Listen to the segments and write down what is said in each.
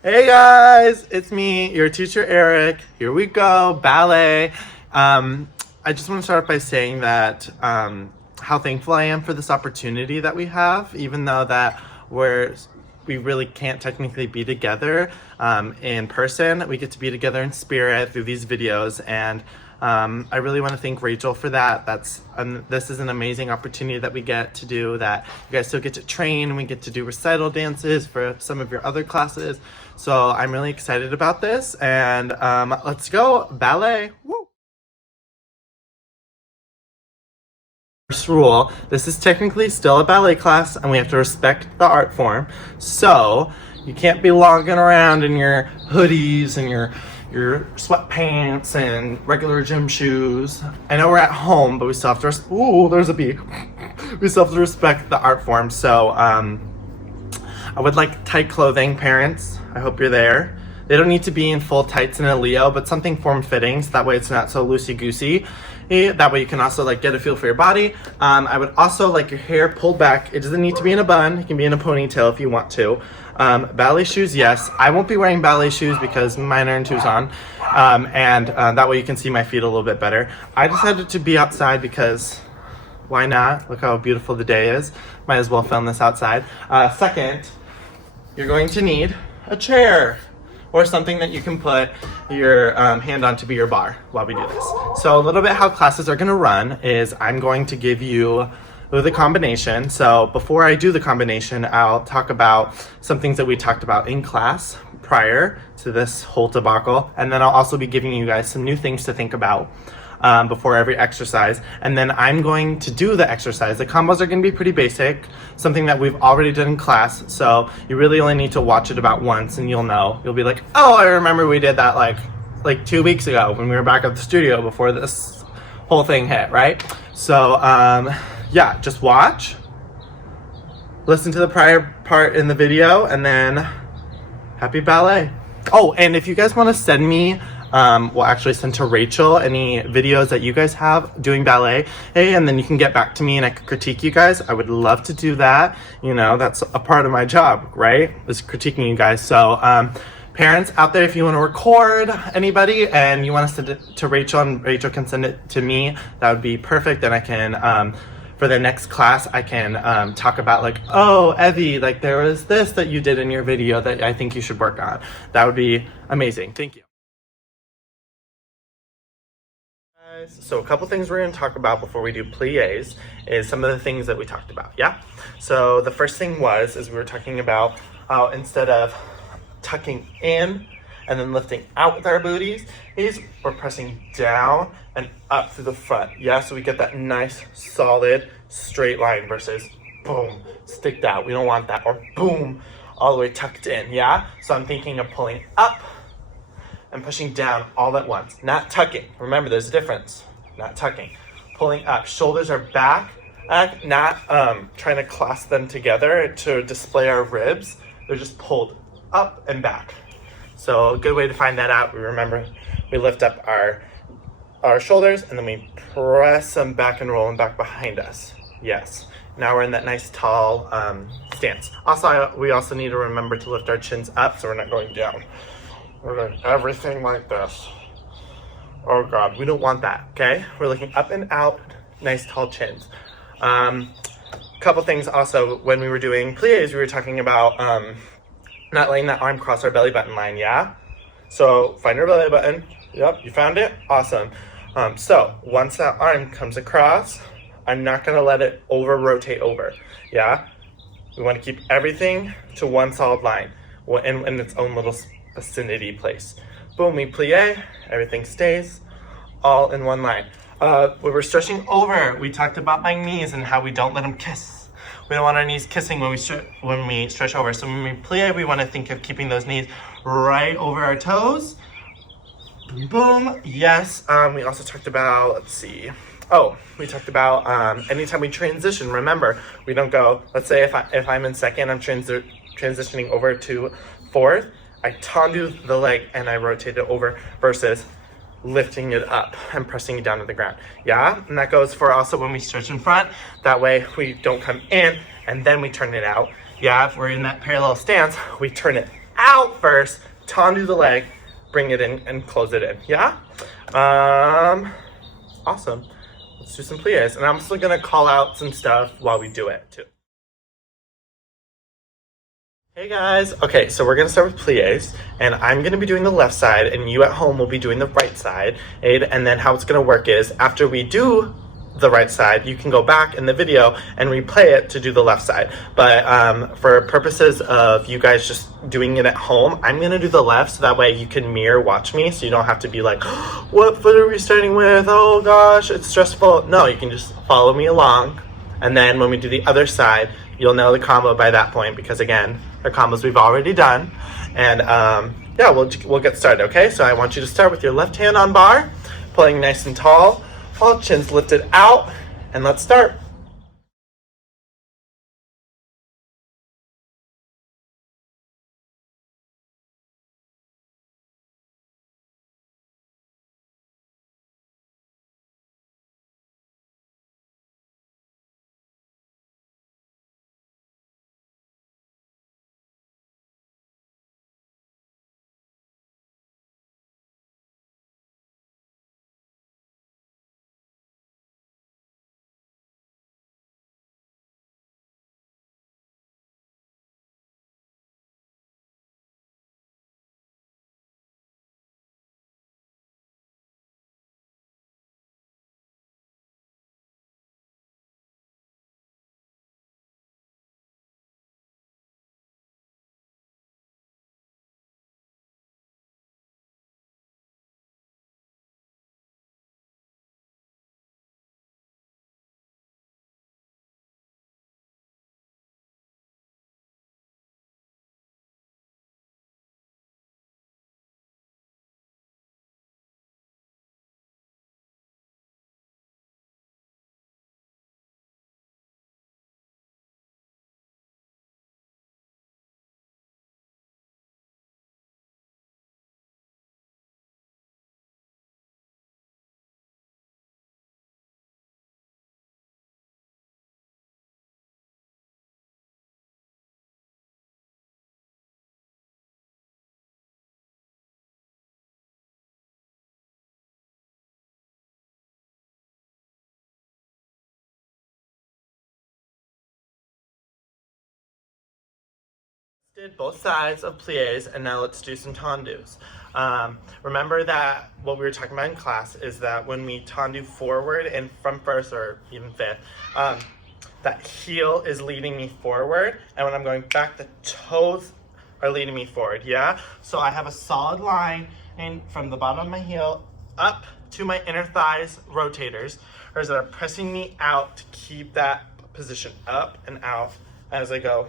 Hey guys, it's me, your teacher Eric. Here we go, ballet. I just want to start off by saying that how thankful I am for this opportunity that we have, even though that we really can't technically be together in person. We get to be together in spirit through these videos, and I really want to thank Rachel for that. This is an amazing opportunity that we get to do, that you guys still get to train, and we get to do recital dances for some of your other classes. So I'm really excited about this, and let's go, ballet. Woo! First rule, this is technically still a ballet class, and we have to respect the art form. So you can't be logging around in your hoodies and your sweatpants and regular gym shoes. I know we're at home, but we still have to ooh, there's a bee. We still have to respect the art form. So I would like tight clothing, parents. I hope you're there. They don't need to be in full tights and a Leo, but something form-fitting, so that way it's not so loosey-goosey. That way you can also get a feel for your body. I would also like your hair pulled back. It doesn't need to be in a bun. It can be in a ponytail if you want to. Ballet shoes, yes. I won't be wearing ballet shoes because mine are in Tucson. That way you can see my feet a little bit better. I decided to be outside because why not? Look how beautiful the day is. Might as well film this outside. Second, you're going to need a chair or something that you can put your hand on to be your bar while we do this. So a little bit how classes are gonna run is I'm going to give you the combination. So before I do the combination, I'll talk about some things that we talked about in class prior to this whole debacle. And then I'll also be giving you guys some new things to think about before every exercise. And then I'm going to do the exercise. The combos are going to be pretty basic, something that we've already done in class. So you really only need to watch it about once and you'll know. You'll be like, oh, I remember we did that like 2 weeks ago when we were back at the studio before this whole thing hit, right? So yeah, just watch, listen to the prior part in the video, and then happy ballet. Oh, and if you guys want to send me we'll actually send to Rachel any videos that you guys have doing ballet, and then you can get back to me and I can critique you guys. I would love to do that. You know, that's a part of my job, right? Is critiquing you guys. So parents out there, if you want to record anybody and you want to send it to Rachel and Rachel can send it to me, that would be perfect. Then I can for the next class, I can talk about oh, Evie, there was this that you did in your video that I think you should work on. That would be amazing. Thank you. So a couple things we're going to talk about before we do pliés is some of the things that we talked about, yeah? So the first thing is we were talking about how instead of tucking in and then lifting out with our booties, we're pressing down and up through the front, yeah? So we get that nice, solid, straight line versus boom, sticked out. We don't want that, or boom, all the way tucked in, yeah? So I'm thinking of pulling up and pushing down all at once, not tucking. Remember, there's a difference, not tucking. Pulling up, shoulders are back, not trying to clasp them together to display our ribs. They're just pulled up and back. So a good way to find that out, we lift up our shoulders and then we press them back and roll them back behind us. Yes. Now we're in that nice tall stance. Also, we also need to remember to lift our chins up so we're not going down. We're doing everything like this. Oh God, we don't want that, okay? We're looking up and out, nice tall chins. Couple things also, when we were doing pliés, we were talking about not letting that arm cross our belly button line, yeah? So find our belly button. Yep, you found it? Awesome. So once that arm comes across, I'm not gonna let it rotate over, yeah? We wanna keep everything to one solid line in its own little vicinity place. Boom, we plie, everything stays all in one line. When we're stretching over, we talked about my knees and how we don't let them kiss. We don't want our knees kissing when we stretch over. So when we plie, we want to think of keeping those knees right over our toes. Boom, yes. We also talked about, let's see. Oh, we talked about anytime we transition, remember, we don't go, let's say if I'm in second, I'm transitioning over to fourth, I tendu the leg and I rotate it over versus lifting it up and pressing it down to the ground. Yeah, and that goes for also when we stretch in front. That way we don't come in and then we turn it out. Yeah, if we're in that parallel stance, we turn it out first, tendu the leg, bring it in and close it in, yeah? Awesome. Let's do some plies. And I'm also gonna call out some stuff while we do it too. Hey guys, okay, so we're gonna start with plies, and I'm gonna be doing the left side, and you at home will be doing the right side. And then how it's gonna work is, after we do the right side, you can go back in the video and replay it to do the left side. But for purposes of you guys just doing it at home, I'm gonna do the left so that way you can mirror watch me, so you don't have to be like, what foot are we starting with? Oh gosh, it's stressful. No, you can just follow me along, and then when we do the other side, you'll know the combo by that point, because again, they're combos we've already done. And yeah, we'll get started, okay? So I want you to start with your left hand on bar, pulling nice and tall, all chins lifted out, and let's start. Did both sides of plies, and now let's do some tendus. Remember that what we were talking about in class is that when we tendu forward and from first or even fifth, that heel is leading me forward, and when I'm going back, the toes are leading me forward, yeah? So I have a solid line and from the bottom of my heel up to my inner thighs rotators, or that are pressing me out to keep that position up and out as I go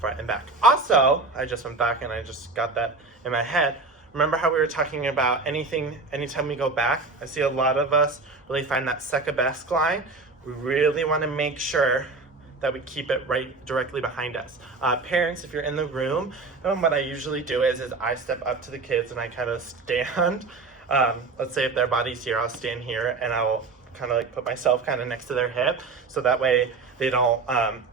front and back. Also, I just went back and I just got that in my head. Remember how we were talking about anytime we go back, I see a lot of us really find that secabesque line. We really want to make sure that we keep it right directly behind us. Parents, if you're in the room, what I usually do is I step up to the kids and I kind of stand. Let's say if their body's here, I'll stand here and I'll kind of like put myself kind of next to their hip, so that way they don't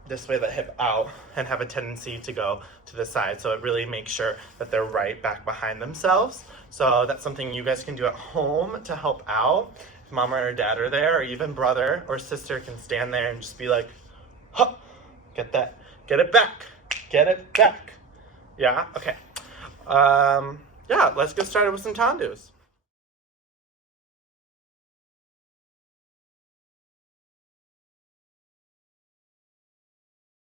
display the hip out and have a tendency to go to the side. So it really makes sure that they're right back behind themselves. So that's something you guys can do at home to help out. If mom or dad are there, or even brother or sister can stand there and just be like, huh, get it back, get it back. Yeah, okay. Yeah, let's get started with some tendus.